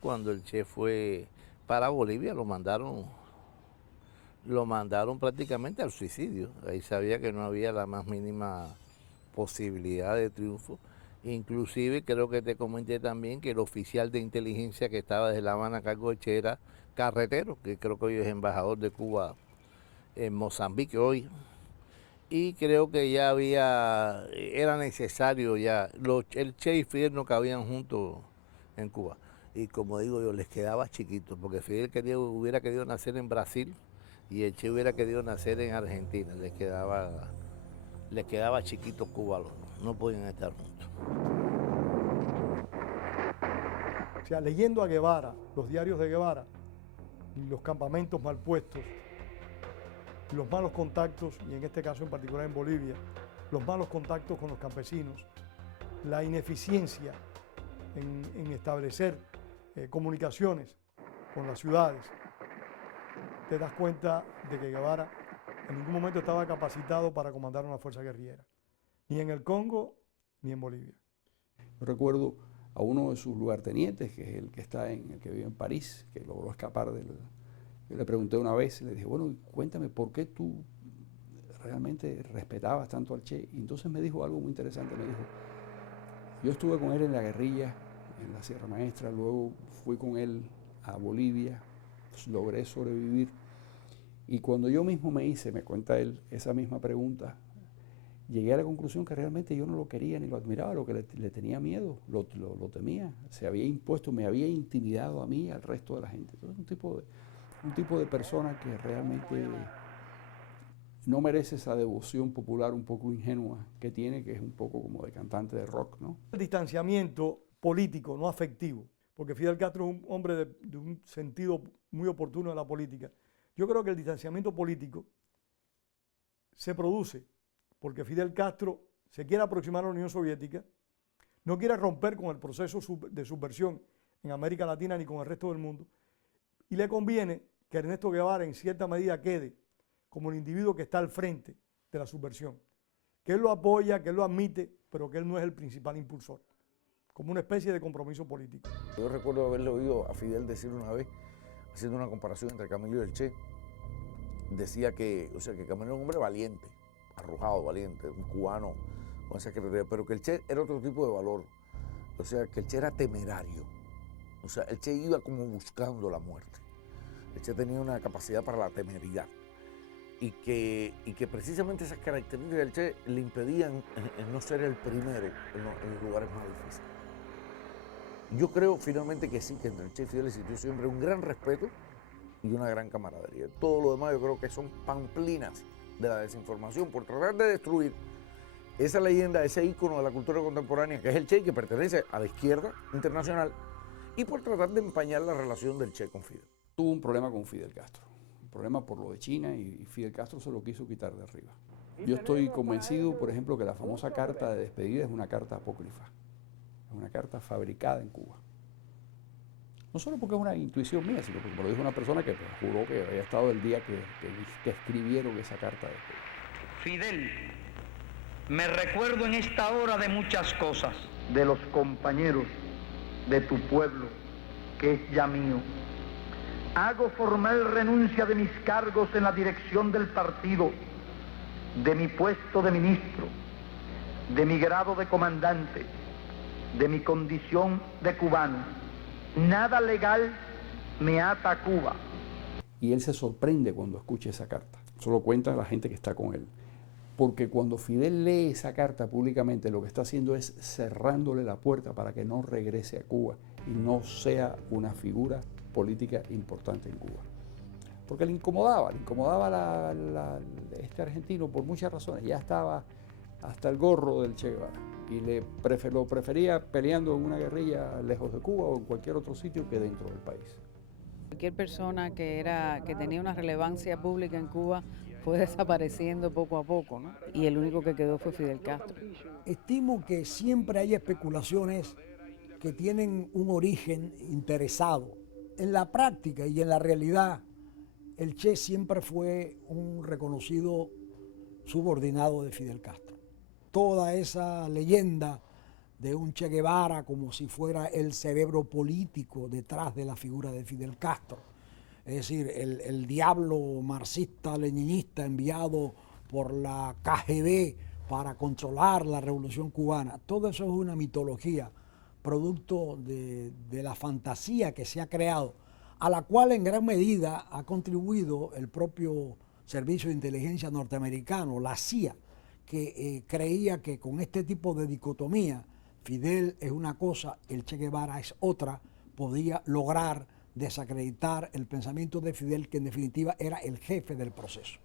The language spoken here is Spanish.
Cuando el Che fue para Bolivia lo mandaron prácticamente al suicidio. Ahí sabía que no había la más mínima posibilidad de triunfo. Inclusive creo que te comenté también que el oficial de inteligencia que estaba desde La Habana a cargo de Che era Carretero, que creo que hoy es embajador de Cuba en Mozambique hoy. Y creo que ya era necesario ya, el Che y Fidel no cabían juntos en Cuba. Y como digo yo, les quedaba chiquito, porque Fidel hubiera querido nacer en Brasil y el Che hubiera querido nacer en Argentina. Les quedaba chiquito Cuba a los dos, no podían estar juntos. O sea, leyendo a Guevara, los diarios de Guevara, los campamentos mal puestos, los malos contactos, y en este caso en particular en Bolivia, los malos contactos con los campesinos, la ineficiencia en establecer comunicaciones con las ciudades, te das cuenta de que Guevara en ningún momento estaba capacitado para comandar una fuerza guerrillera, ni en el Congo ni en Bolivia. Yo recuerdo a uno de sus lugartenientes, que es el que el que vive en París, que logró escapar del... Yo le pregunté una vez, le dije, bueno, cuéntame, ¿por qué tú realmente respetabas tanto al Che? Y entonces me dijo algo muy interesante, me dijo, yo estuve con él en la guerrilla, en la Sierra Maestra, luego fui con él a Bolivia, logré sobrevivir, y cuando yo mismo me cuenta él, esa misma pregunta, llegué a la conclusión que realmente yo no lo quería ni lo admiraba, lo que le tenía miedo, lo temía, se había impuesto, me había intimidado a mí y al resto de la gente. Entonces un tipo de persona que realmente no merece esa devoción popular un poco ingenua que tiene, que es un poco como de cantante de rock, ¿no? El distanciamiento político, no afectivo, porque Fidel Castro es un hombre de un sentido muy oportuno de la política. Yo creo que el distanciamiento político se produce porque Fidel Castro se quiere aproximar a la Unión Soviética, no quiere romper con el proceso de subversión en América Latina ni con el resto del mundo, y le conviene que Ernesto Guevara en cierta medida quede como el individuo que está al frente de la subversión, que él lo apoya, que él lo admite, pero que él no es el principal impulsor, como una especie de compromiso político. Yo recuerdo haberle oído a Fidel decir una vez, haciendo una comparación entre Camilo y el Che, decía que Camilo era un hombre valiente, arrojado, valiente, un cubano con esa característica, pero que el Che era otro tipo de valor, o sea, que el Che era temerario, o sea, el Che iba como buscando la muerte, el Che tenía una capacidad para la temeridad, y que precisamente esas características del Che le impedían en no ser el primero en los lugares más difíciles. Yo creo finalmente que sí, que entre el Che y Fidel existió siempre un gran respeto y una gran camaradería. Todo lo demás yo creo que son pamplinas de la desinformación por tratar de destruir esa leyenda, ese ícono de la cultura contemporánea que es el Che, que pertenece a la izquierda internacional, y por tratar de empañar la relación del Che con Fidel. Tuvo un problema con Fidel Castro, un problema por lo de China, y Fidel Castro se lo quiso quitar de arriba. Yo estoy convencido, por ejemplo, que la famosa carta de despedida es una carta apócrifa, es una carta fabricada en Cuba. No solo porque es una intuición mía, sino porque me lo dijo una persona que juró que había estado el día que escribieron esa carta de despedida. Fidel, me recuerdo en esta hora de muchas cosas. De los compañeros de tu pueblo, que es ya mío. Hago formal renuncia de mis cargos en la dirección del partido, de mi puesto de ministro, de mi grado de comandante, de mi condición de cubano. Nada legal me ata a Cuba. Y él se sorprende cuando escucha esa carta. Eso lo cuenta la gente que está con él. Porque cuando Fidel lee esa carta públicamente, lo que está haciendo es cerrándole la puerta para que no regrese a Cuba y no sea una figura política importante en Cuba. Porque le incomodaba este argentino por muchas razones. Ya estaba hasta el gorro del Che Guevara y lo prefería peleando en una guerrilla lejos de Cuba o en cualquier otro sitio que dentro del país. Cualquier persona que tenía una relevancia pública en Cuba fue desapareciendo poco a poco, ¿no? Y el único que quedó fue Fidel Castro. Estimo que siempre hay especulaciones que tienen un origen interesado. En la práctica y en la realidad, el Che siempre fue un reconocido subordinado de Fidel Castro. Toda esa leyenda de un Che Guevara como si fuera el cerebro político detrás de la figura de Fidel Castro. Es decir, el diablo marxista-leninista enviado por la KGB para controlar la revolución cubana. Todo eso es una mitología, producto de la fantasía que se ha creado, a la cual en gran medida ha contribuido el propio Servicio de Inteligencia norteamericano, la CIA, que creía que con este tipo de dicotomía, Fidel es una cosa, el Che Guevara es otra, podía lograr desacreditar el pensamiento de Fidel, que en definitiva era el jefe del proceso.